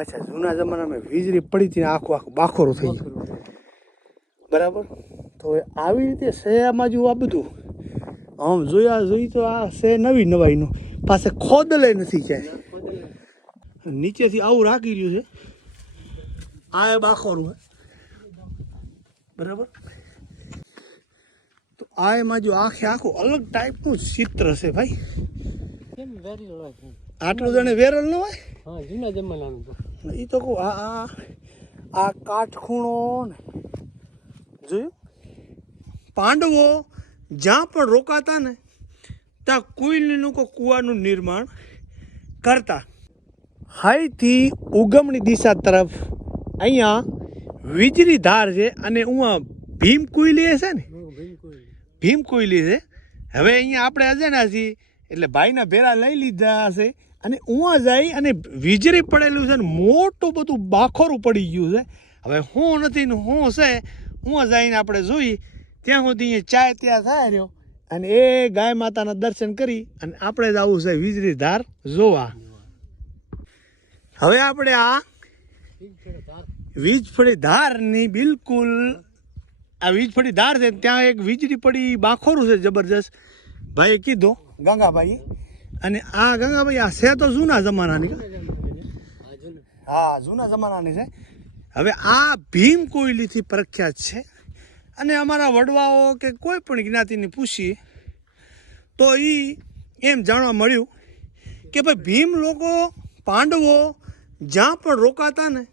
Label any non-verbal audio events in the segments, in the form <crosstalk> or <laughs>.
અચ્છા જૂના જમાનામાં વીજળી પડી હતી આખું આખું બાખોરું થઈ ગયું. બરાબર? તો આવી રીતે શહેરમાં જો આ બધું? આમ જોયા જોઈ તો આ શે નવી નવાઈનું. પાસે ખોદલે નથી જાય નીચેથી આવું રાખી રહ્યું છે. આ એ બાખોરું બરાબર? તો આ એમાં જો આખે આખું અલગ ટાઈપનું ચિત્ર છે ભાઈ. આટલું જાણે વેરલ ન હોય? હા જૂના જમાનાનું તો. એ તો કહું આ આ આ કાટખૂણો ને જોયું? પાંડવો જ્યાં પણ રોકાતા ને ત્યાં કોઈનું કો કૂવાનું નિર્માણ કરતા. હાઈથી ઉગમણી દિશા તરફ અહીંયા વીજળી ધાર છે અને ઉમાં ભીમ કુઈલી છે ને? ભીમ કુઈલી. છે. હવે અહીંયા આપણે અજાણા છીએ એટલે ભાઈના ભેરા લઈ લીધા હશે. અને ઉયાં જાય અને વીજળી પડેલું છે ને મોટું બધું બાખોરું પડી ગયું છે. હવે હું નથી ને હું છે ઉયાં જઈને આપણે જોઈ, ત્યાં સુધી ચાય ત્યાં થાય રહ્યો. અને એ ગાય માતાના દર્શન કરી અને આપણે જ આવું છે વીજળી ધાર જોવા. હવે આપણે આ વીજફળી ધારની બિલકુલ આ વીજફળી ધાર છે ત્યાં એક વીજળી પડી બાખોરું છે જબરજસ્ત. ભાઈએ કીધું ગંગાભાઈ અને આ ગંગાભાઈ આ છે તો જૂના જમાનાની હા, જૂના જમાનાની છે. હવે આ ભીમ કોયલીથી પ્રખ્યાત છે. અને અમારા વડવાઓ કે કોઈ પણ જ્ઞાતિને પૂછીએ, તો એ એમ જાણવા મળ્યું કે ભાઈ ભીમ લોકો પાંડવો જ્યાં પણ રોકાતા ને,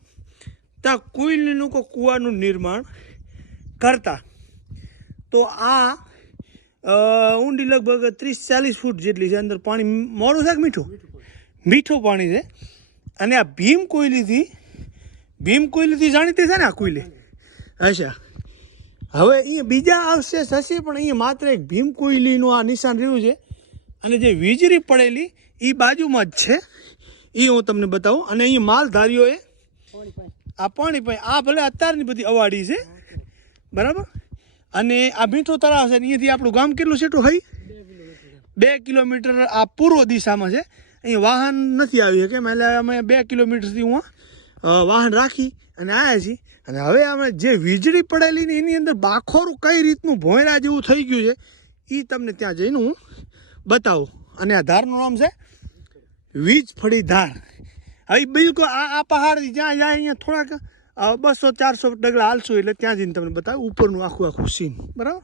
ત્યાં કોઈનું કોઈ કૂવાનું નિર્માણ કરતા. તો આ ઊંડી લગભગ ત્રીસ ચાલીસ ફૂટ જેટલી છે. અંદર પાણી મોડું છે કે મીઠું? મીઠું પાણી છે. અને આ ભીમ કોયલીથી ભીમ કોયલીથી જાણીતી છે ને આ કોયલી? અચ્છા. હવે અહીંયા બીજા અવશેષ હશે પણ અહીંયા માત્ર એક ભીમ કોયલીનું આ નિશાન રહ્યું છે. અને જે વીજળી પડેલી એ બાજુમાં જ છે. એ હું તમને બતાવું. અને અહીં માલધારીઓએ આ પાણી પાણી આ ભલે અત્યારની બધી અવાડી છે. બરાબર? અને આ મીઠું તળાવ છે અહીંયાથી આપણું ગામ કેટલું છેટું હોય? બે કિલોમીટર આ પૂર્વ દિશામાં છે. અહીં વાહન નથી આવ્યું કેમ? એટલે અમે બે કિલોમીટરથી હું વાહન રાખી અને આવ્યા છીએ. અને હવે અમે જે વીજળી પડેલી ને એની અંદર બાખોરું કઈ રીતનું ભોંયરા જેવું થઈ ગયું છે એ તમને ત્યાં જઈને હું બતાવું. અને આ ધારનું નામ છે વીજ ફળી ધાર હવે બિલકુલ આ આ પહાડથી જ્યાં જાય, અહીંયા થોડાક બસો ચારસો ડગલા હાલશું એટલે ત્યાં જઈને તમને બતાવું. ઉપરનું આખું આખું સીન બરાબર?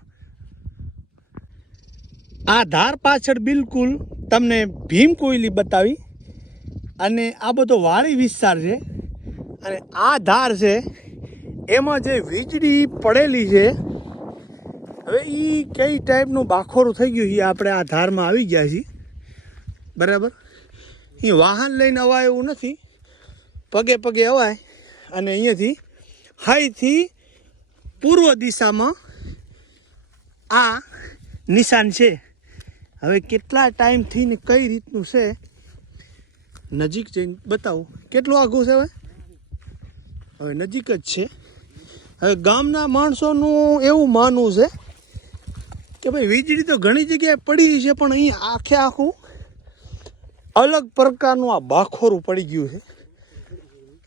આ ધાર પાછળ બિલકુલ તમને ભીમ કોયલી બતાવી અને આ બધો વાડી વિસ્તાર છે અને આ ધાર છે, એમાં જે વીજળી પડેલી છે, હવે એ કઈ ટાઈપનું બાખોરું થઈ ગયું છે આપણે આ ધારમાં આવી ગયા છીએ. બરાબર? એ વાહન લઈને અવાય એવું નથી. પગે પગે અવાય. અને અહીંયાથી હાઈથી પૂર્વ દિશામાં આ નિશાન છે. હવે કેટલા ટાઈમથી ને કઈ રીતનું છે? નજીક જઈને બતાવું. કેટલું આઘું છે હવે? હવે નજીક જ છે. હવે ગામના માણસોનું એવું માનવું છે કે ભાઈ વીજળી તો ઘણી જગ્યાએ પડી છે, પણ અહીં આખે આખું અલગ પ્રકારનું આ બાખોરું પડી ગયું છે.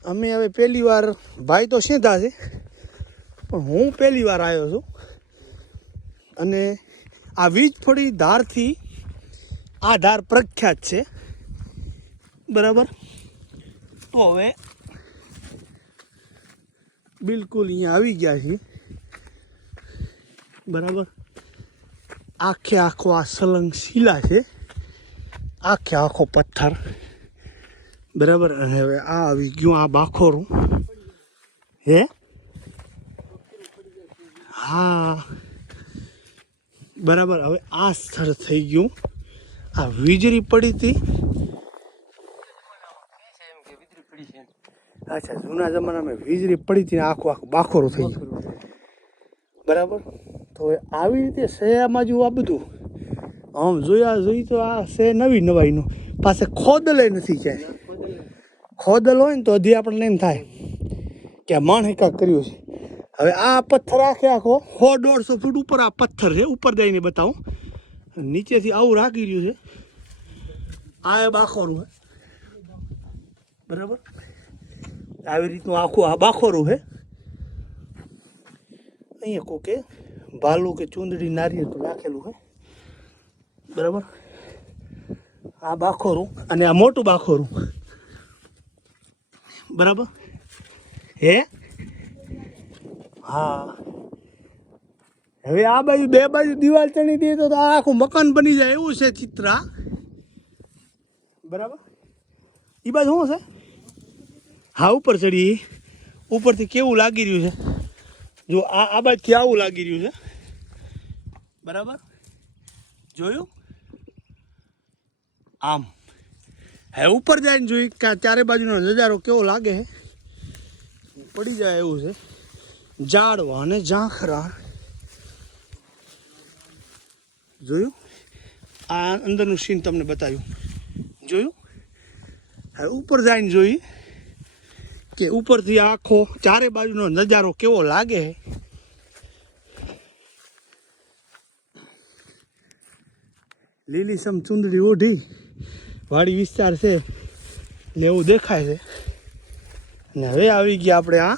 અમે હવે પહેલી વાર, ભાઈ તો સીધા છે, પણ હું પહેલી વાર આવ્યો છું. અને આ વીજ થોડી ધારથી આ ધાર પ્રખ્યાત છે. બરાબર? તો હવે બિલકુલ અહીંયા આવી ગયા છીએ. બરાબર? આખે આખો આ સલંગ શીલા છે. આખે આખો પથ્થર. બરાબર? અને હવે આ આવી ગયું, આ બાખોરું. હે? હા. બરાબર, હવે આ સ્થળ થઈ ગયું. આ વીજળી પડી હતી. અચ્છા, જૂના જમાનામાં વીજળી પડી હતી આખું આખું બાખોરું થઈ ગયું. બરાબર? તો આવી રીતે શહેરમાં જેવું આ બધું? આમ જોયા જોઈ તો આ શહેર નવી નવાઈનું. પાસે ખોદલે નથી ક્યાંય ખોદલ હોય ને તો હજી આપણને એમ થાય કે આ માણસે કાંક કર્યું છે. હવે આ પથ્થર આખે આખો સો દોઢસો ફૂટ ઉપર આ પથ્થર છે, ઉપર જઈને બતાવું. નીચેથી આવું રાખી રહ્યું છે. આ એ બાખોરું છે. બરાબર? આવી રીતનું આખું આ બાખોરું છે. અહીંયા કોકે ભાલું કે ચૂંદડી નારિયેળ તો રાખેલું છે. બરાબર? આ બાખોરું અને આ મોટું બાખોરું. બરાબર? હે? હા. હવે આ બાજુ, બે બાજુ દિવાલ ચણી દઈએ તો આખું મકાન બની જાય એવું છે ચિત્ર બરાબર? એ બાજુ શું છે? હા, ઉપર ચડી. ઉપરથી કેવું લાગી રહ્યું છે? જો, આ આ બાજુથી આવું લાગી રહ્યું છે. બરાબર? જોયું? આમ. હવે ઉપર જઈને જોઈ કે ચારે બાજુનો નજારો કેવો લાગે છે પડી જાય એવું છે. ઝાડવા અને ઝાંખરા. જોયું? આ અંદરનું સીન તમને બતાવ્યું. જોયું? હવે ઉપર જઈને જોઈ કે ઉપરથી આખો ચારે બાજુનો નજારો કેવો લાગે છે લીલીસમ ચુંદડી ઓઢી. વાડી વિસ્તાર છે એટલે એવું દેખાય છે. અને હવે આવી ગયા આપણે આ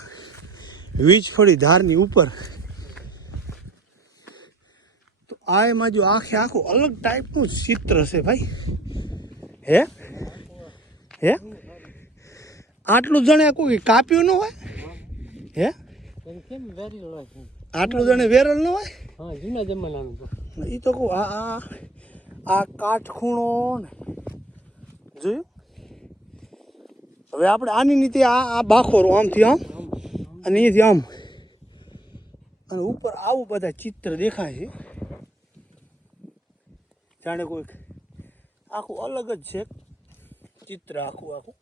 વીજફળી ધારની ઉપર. તો આ એમાં જો આખે આખું અલગ ટાઈપનું ચિત્ર છે ભાઈ. હે? હે? આટલું જણે કોઈ કાપ્યું ન હોય? હે? આટલું જણે વેરલ ન હોય? હા જૂના જમાનાનું એ તો કહું આ આ આ કાટખૂણો ને જોયું? હવે આપણે આની નીચે આ આ બાખોરો આમથી આમ અને અહીંયાથી આમ. અને ઉપર આવું બધા ચિત્ર દેખાય છે. જાણે કોઈક આખું અલગ જ છે. ચિત્ર આખું આખું.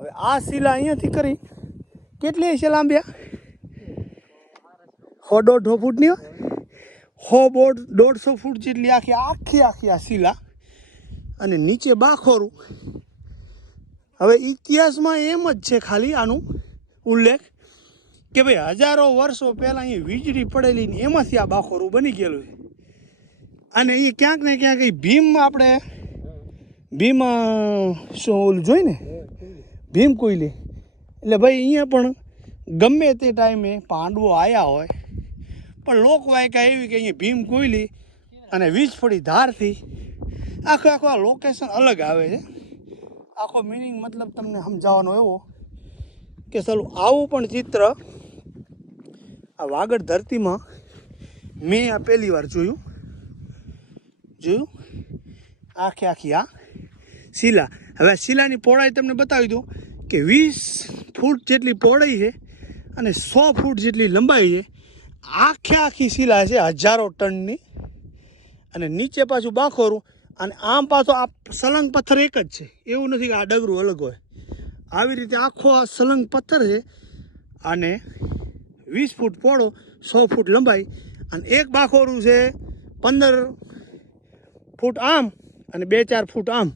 હવે આ શિલા અહીંયાથી કરી. કેટલી છે લાંબ્યા સો દોઢસો ફૂટની હોય? સો દોઢસો ફૂટ જેટલી આખી આખી આખી આ શિલા. અને નીચે બાખોરું. હવે ઇતિહાસમાં એમ જ છે ખાલી આનું ઉલ્લેખ કે ભાઈ હજારો વર્ષો પહેલાં અહીં વીજળી પડેલી ને એમાંથી આ બાખોરું બની ગયેલું છે. અને એ ક્યાંક ને ક્યાંક એ ભીમ આપણે, ભીમ શું ઓલું જોઈ ને? ભીમ કોયલી. એટલે ભાઈ અહીંયા પણ ગમે તે ટાઈમે પાંડવો આવ્યા હોય, પણ લોકવાયકા એવી કે અહીંયા ભીમ કોયલી અને વીજ ફળી ધારથી આખો આખો આ લોકેશન અલગ આવે છે. આખો મિનિંગ મતલબ તમને સમજાવવાનો એવો કે ચાલો આવું પણ ચિત્ર આ વાગડ ધરતીમાં મેં આ પહેલી વાર જોયું. જોયું? આખે આખી આ શિલા. હવે આ શિલાની પહોળાઈ તમને બતાવી દઉં કે વીસ ફૂટ જેટલી પહોળાઈ છે અને સો ફૂટ જેટલી લંબાઈ છે. આખે આખી શિલા છે હજારો ટનની. અને નીચે પાછું બાખોરું અને આમ પાછો આ સલંગ પથ્થર એક જ છે. એવું નથી કે આ ડગરું અલગ હોય. આવી રીતે આખો આ સલંગ પથ્થર છે અને વીસ ફૂટ પહોળો સો ફૂટ લંબાઈ અને એક બાખોરું છે પંદર ફૂટ આમ અને બે ચાર ફૂટ આમ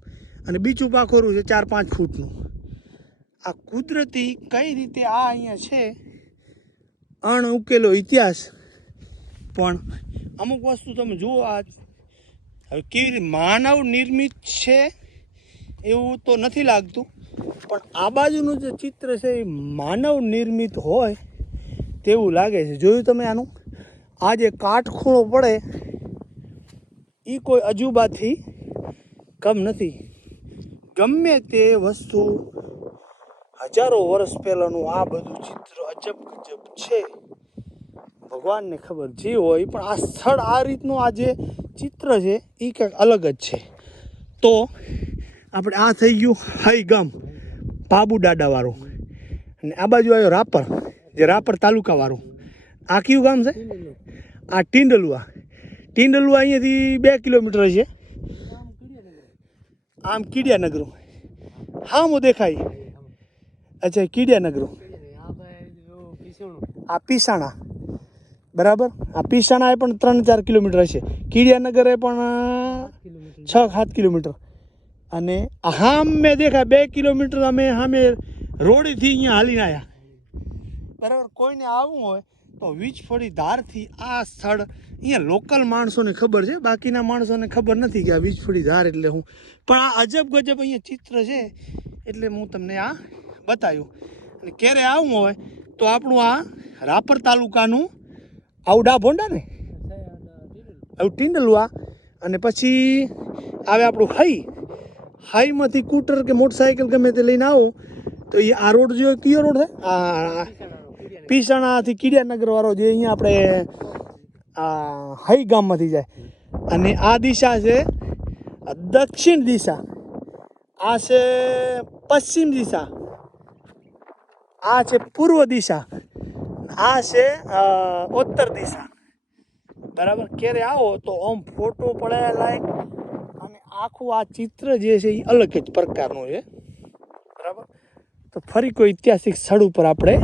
અને બીજું બાખોરું છે ચાર પાંચ ફૂટનું. આ કુદરતી કઈ રીતે આ અહીંયા છે? અણ ઉકેલો ઇતિહાસ. પણ અમુક વસ્તુ તમે જુઓ આ હવે કેવી માનવ નિર્મિત છે એવું તો નથી લાગતું, પણ આ બાજુનું જે ચિત્ર છે એ માનવ નિર્મિત હોય તેવું લાગે છે. જોયું તમે આનું? આ જે કાટખૂણો પડે એ કોઈ અજુબાથી કમ નથી. ગમે તે વસ્તુ હજારો વર્ષ પહેલાંનું આ બધું ચિત્ર અજબ ગજબ છે. ભગવાનને ખબર જે હોય, પણ આ સ્થળ આ રીતનું આ જે ચિત્ર છે એ કંઈક અલગ જ છે. તો આપણે આ થઈ ગયું હઈ ગામ પાબુ દાડાવાળું અને આ બાજુ આવ્યો રાપર જે રાપર તાલુકાવાળું. આ કયું ગામ છે? આ ટીંડલુઆ. ટીંડલુઆ અહીંયાથી બે કિલોમીટર છે. આમ કીડિયાનગરો. હા હું દેખાય. અચ્છા કીડિયાનગરો. આ પીસાણા. બરાબર? આ પીસાણાએ પણ ત્રણ ચાર કિલોમીટર હશે. કીડિયાનગરે પણ છ સાત કિલોમીટર. અને હામ મેં દેખા, બે કિલોમીટર અમે સામે રોડેથી અહીંયા હાલીને આવ્યા બરાબર, કોઈને આવવું હોય તો વીજફળી ધારથી આ સ્થળ, અહીંયા લોકલ માણસોને ખબર છે? બાકીના માણસોને ખબર નથી કે આ વીજફળી ધાર એટલે હું. પણ આ અજબ ગજબ અહીંયા ચિત્ર છે, એટલે હું તમને આ બતાવ્યું. અને ક્યારે આવવું હોય તો આપણું આ રાપર તાલુકાનું આવડા ભોંડા ને? આવું ટીંડલવા અને પછી આવે આપણું હાઈ. હાઈમાંથી કૂટર કે મોટરસાઇકલ ગમે તે લઈને આવો, તો એ આ રોડ જો કયો રોડ છે? પીસાણાથી કીડિયાનગર વાળો જે અહીંયા આપણે, આ હાઈ ગામમાંથી જાય. અને આ દિશા છે દક્ષિણ દિશા. આ છે પશ્ચિમ દિશા. આ છે પૂર્વ દિશા. આ છે ઉત્તર દિશા. બરાબર? ક્યારે આવો તો આમ ફોટો પડે લાયક અને આખું આ ચિત્ર જે છે એ અલગ જ પ્રકારનું છે. બરાબર? તો ફરી કોઈ ઐતિહાસિક સ્થળ ઉપર આપણે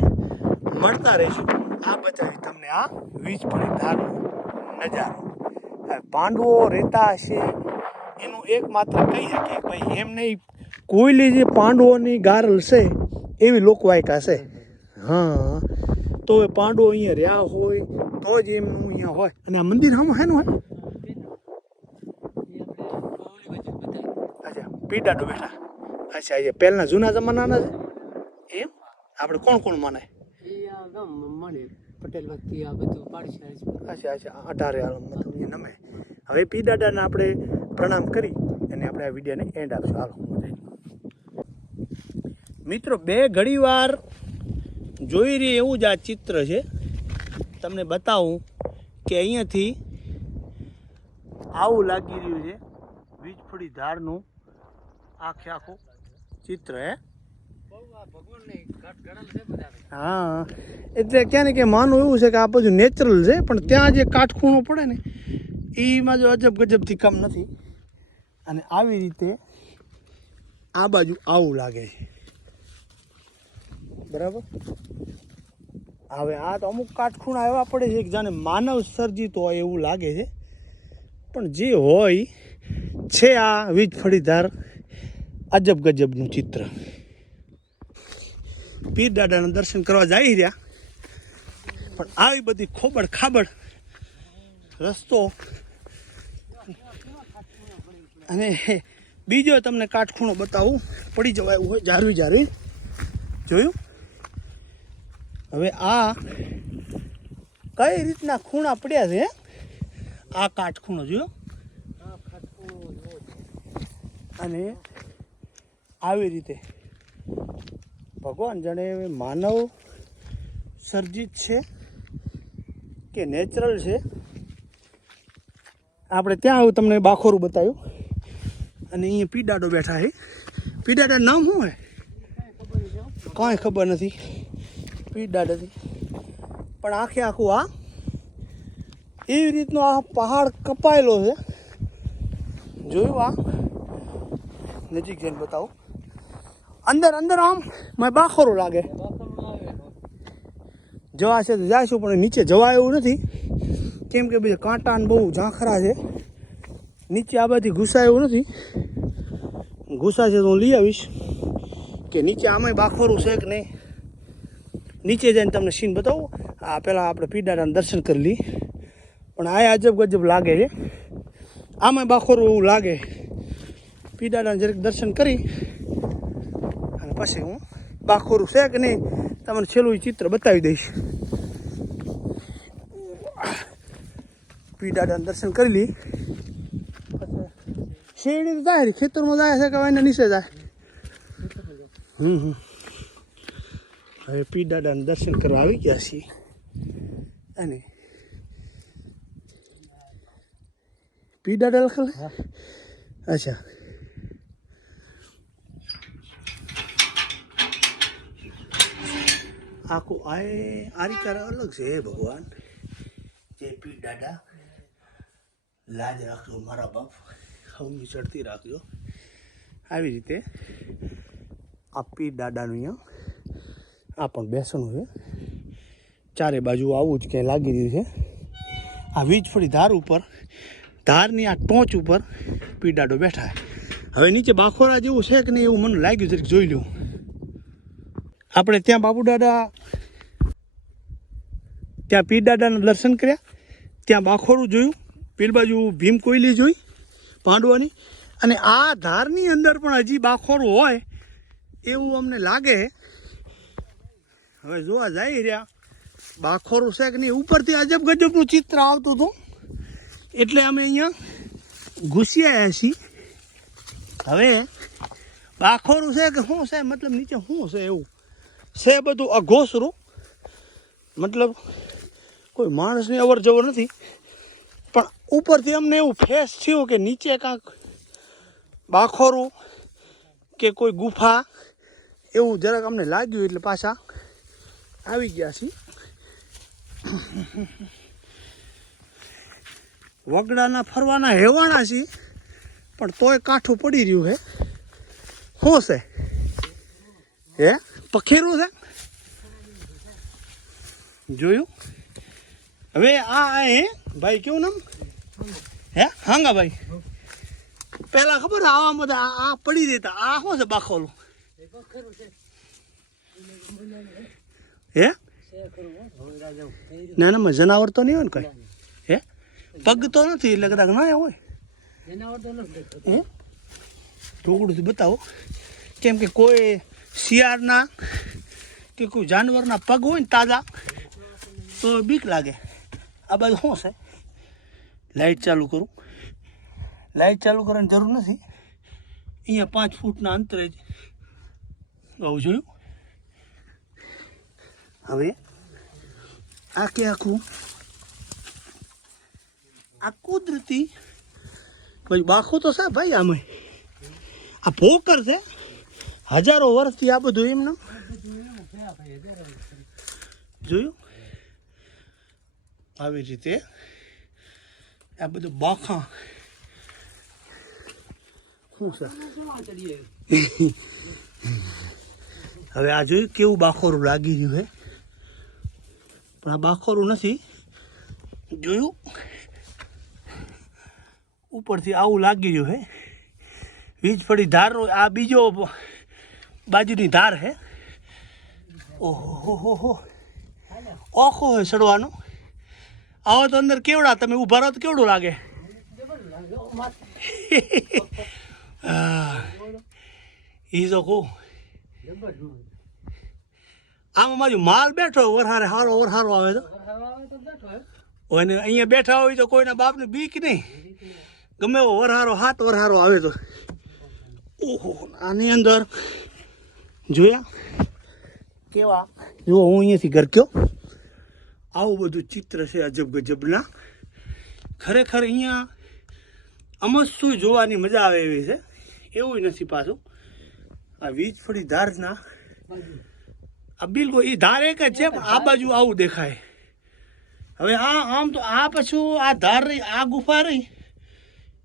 મળતા રહીશું. આ બતાવી તમને આ વીજ પરિધારનો નજારો. આ પાંડવો રહેતા હશે, એનું એકમાત્ર કહી શકીએ ભાઈ, એમ નહીં. કોઈલી જે પાંડવોની ગારલ છે, એવી લોકવાયકા છે. હા. તો એ પાંડવો અહીંયા રહ્યા હોય, તો જ એમનું અહીંયા હોય. અને આ મંદિર હમ હેનું હોય અચ્છા પીડાડો બેઠા. અચ્છા, એ પહેલાના જૂના જમાનાના છે? એમ? આપણે કોણ કોણ માને? પટેલ ભક્તિ આ બધું પાડશે અચ્છા અચ્છા, અઢારે મતલબ એ નમે. હવે પી આપણે પ્રણામ કરી અને આપણે આ વિડીયોને એન્ડ આપશું. હાલો મિત્રો, બે ઘડી વાર જોઈ રહી એવું જ આ ચિત્ર છે. તમને બતાવું કે અહીંયાથી આવું લાગી રહ્યું છે. વીજફળી ધારનું આખે આખું ચિત્ર, હે? હા. એટલે ક્યાં ને કે માનવું એવું છે કે આ બધું નેચરલ છે, પણ ત્યાં જે કાટખૂણો પડે ને, એમાં જો અજબ ગજબથી કમ નથી. અને આવી રીતે આ બાજુ આવું લાગે છે. બરાબર? હવે આ તો અમુક કાટખૂણા એવા પડે છે કે જાણે માનવ સર્જિત હોય એવું લાગે છે. પણ જે હોય, છે આ વીજ ફળીધાર અજબ ગજબનું ચિત્ર. પીર દાદાના દર્શન કરવા જઈ રહ્યા. પણ આવી બધી ખોબડ ખાબડ રસ્તો અને બીજો તમને કાટખૂણો બતાવું. પડી જવાય એવું હોય, જારવી જારવી જોયું? હવે આ કઈ રીતના ખૂણા પડ્યા છે? આ કાટખૂણો જોયો? અને આવી રીતે ભગવાન જાણે માનવ સર્જિત છે કે નેચરલ છે? આપણે ત્યાં આવું તમને બાખોરું બતાવ્યું. અને અહીંયા પીડાડો બેઠા છે. પીડાડા નામ શું હોય? કાંઈ ખબર નથી. પીડાડાથી પણ આખે આખું આ એવી રીતનો આ પહાડ કપાયેલો છે. જોયું આ નજીક જઈને બતાવું. અંદર અંદર આમ મને બાખોરો લાગે. જવા છે તો જઈશું પણ નીચે જવા એવું નથી. કેમ કે બીજા કાંટા બહુ ઝાંખરા છે. નીચે આ બધી ઘૂસાય એવું નથી. ઘૂસાશે તો હું લઈ આવીશ. કે નીચે આમાંય બાખોરું છે કે નહીં? નીચે જઈને તમને સીન બતાવું. આ પહેલાં આપણે પીડાના દર્શન કરી લઈએ. પણ આ અજબ ગજબ લાગે છે. આમાંય બાખોરું એવું લાગે. પીડાના જરીક દર્શન કરી. અને પછી હું બાખોરું છે કે નહીં, તમને છેલ્લું ચિત્ર બતાવી દઈશ. પીડાના દર્શન કરી લઈ શેરડી જાય ખેતરમાં જાય છે કે એના નીચે જાય? હમ હમ. હવે પી દાદાના દર્શન કરવા આવી ગયા છીએ. અને પી દાદા લખેલ? અચ્છા. આખું આ આરિકાર અલગ છે હે ભગવાન. જય પી દાદા લાજ રાખજો મારા બાપ. હવની ચડતી રાખજો. આવી રીતે આ પી દાદાનું અહીંયા આ પણ બેસણું છે. ચારે બાજુ આવું જ ક્યાંય લાગી રહ્યું છે. આ વીજફળી ધાર ઉપર, ધારની આ ટોચ ઉપર પીડાડો બેઠા હવે નીચે બાખોરા જેવું છે કે નહીં એવું મને લાગ્યું છે, જોઈ લઉં આપણે ત્યાં બાપુ દાદા, ત્યાં પીર દર્શન કર્યા. ત્યાં બાખોરું જોયું, પેલ બાજુ ભીમ કોયલી જોઈ પાંડવાની અને આ ધારની અંદર પણ હજી બાખોરું હોય એવું અમને લાગે હવે જોવા જઈ રહ્યા. બાખોરું છે કે નહીં? ઉપરથી અજબ ગજબનું ચિત્ર આવતું હતું. એટલે અમે અહીંયા ઘૂસ્યા છીએ હવે બાખોરું છે કે શું છે? મતલબ નીચે શું છે એવું? છે બધું અઘોસરું. મતલબ કોઈ માણસની અવર જવર નથી. પણ ઉપરથી અમને એવું ફેસ થયું કે નીચે કાંક બાખોરું કે કોઈ ગુફા એવું જરાક અમને લાગ્યું એટલે પાછા આવી ગયા છીએ. વગડાના ફરવાના હેવાના છીએ, પણ તોય કાઠું પડી રહ્યું હે શું છે? હે? પખેરું છે? જોયું? હવે આ હે, ભાઈ કેવું નામ? હે? હાંગા ભાઈ. પેલા ખબર આવા બધા આ- પડી દેતા આ શું છે બાખોલું? હે? ના ના જનાવર તો નહીં હોય ને કઈ? હે? પગ તો નથી, એટલે કદાચ ના હોય. હે? ઢોકળું બતાવો. કેમ કે કોઈ શિયાળના કે કોઈ જાનવરના પગ હોય ને તાજા, તો બીક લાગે. આ બાજુ શું છે? લાઈટ ચાલુ કરું. લાઈટ ચાલુ કરવાની જરૂર નથી. અહીંયા પાંચ ફૂટના અંતરે જ આવું જોયું. હવે આ કે આખું આ કુદરતી ભાઈ બાખું તો છે ભાઈ આમાં. આ ભોકર છે. હજારો વર્ષથી આ બધું એમને. જોયું? આવી રીતે આ બધું બાખા. શું છે? <laughs> હવે આ જોયું કેવું બાખોરું લાગી રહ્યું હે પણ આ બાખોરું નથી. જોયું? ઉપરથી આવું લાગી રહ્યું હે. વીજ પડી ધાર આ બીજો બાજુની ધાર હે. ઓહો, હો ઓખો હોય સડવાનો. આવો તો અંદર કેવડા, તમે ઊભા રહો તો કેવડું લાગે. <laughs> ઈ તો કહું. આમાં બાજુ માલ બેઠો વરહારે હારો વરહારો આવે તો. અને અહીંયા બેઠા હોય તો કોઈના બાપને બીક નહીં. ગમે એવો વરહારો હાથ વરહારો આવે તો. ઓહો આની અંદર જોયા? કેવા? જુઓ હું અહીંયાથી ગરક્યો આવું બધું ચિત્ર છે અજબ ગજબના ખરેખર અહીંયા અમસ્તું જોવાની મજા આવે એવી છે? એવું નથી પાછું. આ વીજ ફળી ધારના બિલકુલ એ ધારે જ છે પણ આ બાજુ આવું દેખાય. હવે આ આમ તો આ પાછું આ ધાર રહી આ ગુફા રહી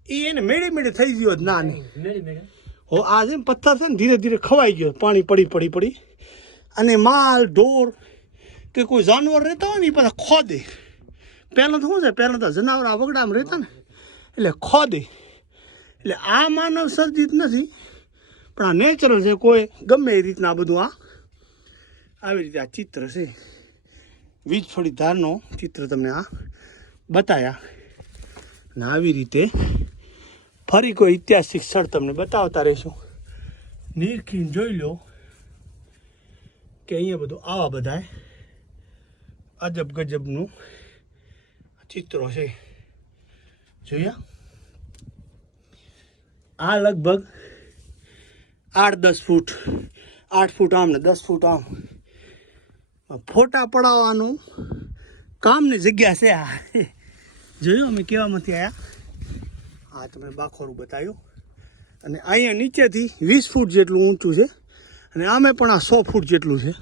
એ એને મેળે મેળે થઈ ગયો જ ના નહીં મેળી મેળી. હો આ છે ને પથ્થર છે ને ધીરે ધીરે ખવાઈ ગયો પાણી પડી પડી પડી. અને માલ ઢોર કે કોઈ જાનવર રહેતા હોય ને એ પાછા ખોદે. પહેલાં તો શું છે પહેલાં તો જનાવર આ વગડામાં રહેતા ને એટલે ખોદે. એટલે આ માનવ સર્જિત નથી પણ આ નેચરલ છે કોઈ ગમે એ રીતના બધું આ આવી રીતે આ ચિત્ર છે. વીજ થોડી ધારનો ચિત્ર તમને આ બતાવ્યા અને આવી રીતે ફરી કોઈ ઐતિહાસિક સ્થળ તમને બતાવતા રહીશું. નીરખીને જોઈ લો કે અહીંયા બધું આવા બધાય અજબ ગજબનું ચિત્રો છે. જોયા? આ લગભગ આઠ દસ ફૂટ, આઠ ફૂટ આમ ને દસ ફૂટ આમ. ફોટા પડાવવાનું કામની જગ્યા છે આ. જોયું અમે કેવામાંથી આવ્યા આ તમને બાખોરું બતાવ્યું. અને અહીંયા નીચેથી વીસ ફૂટ જેટલું ઊંચું છે. અને આમે પણ આ સો ફૂટ જેટલું છે.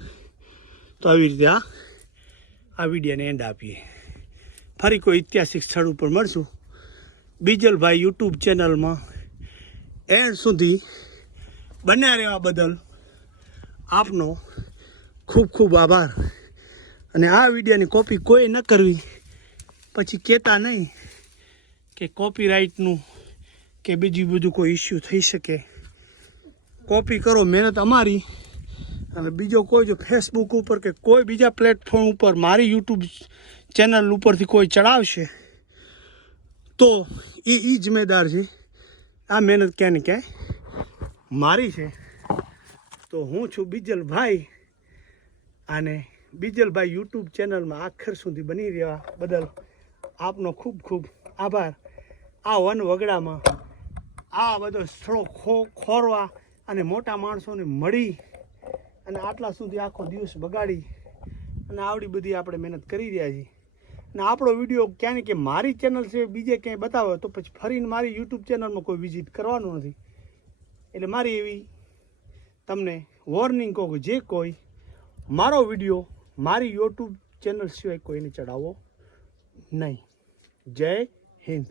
તો આવી રીતે આ આ વિડીયોને એન્ડ આપીએ. ફરી કોઈ ઐતિહાસિક સ્થળ ઉપર મળશું. બીજલભાઈ યુટ્યુબ ચેનલમાં એન્ડ સુધી બન્યા રહેવા બદલ આપનો ખૂબ ખૂબ આભાર. અને આ વિડીયોની કોપી કોઈ ન કરવી. પછી કહેતા નહીં કે કોપીરાઇટનું કે બીજું બધું કોઈ ઇસ્યુ થઈ શકે. કોપી કરો, મહેનત અમારી. અને બીજો કોઈ જો ફેસબુક ઉપર કે કોઈ બીજા પ્લેટફોર્મ ઉપર મારી યુટ્યુબ ચેનલ ઉપરથી કોઈ ચડાવશે, તો એ એ જિમ્મેદાર છે. આ મહેનત ક્યાંય ક્યાંય મારી છે. તો હું છું બીજલભાઈ. અને બીજલભાઈ યુટ્યુબ ચેનલમાં આખર સુધી બની રહ્યા બદલ આપનો ખૂબ ખૂબ આભાર. આ વન વગડામાં આ બધો સ્થળો ખો, ખોરવા અને મોટા માણસોને મળી અને આટલા સુધી આખો દિવસ બગાડી અને આવડી બધી આપણે મહેનત કરી રહ્યા છીએ. અને આપણો વીડિયો ક્યાં ને કે મારી ચેનલ છે, બીજે ક્યાંય બતાવે તો પછી ફરીને મારી યુટ્યુબ ચેનલમાં કોઈ વિઝિટ કરવાનું નથી. એટલે મારી એવી તમને વોર્નિંગ કહું જે કોઈ મારો વીડિયો મારી યુટ્યુબ ચેનલ સિવાય કોઈને ચડાવો નહીં. જય હિન્દ.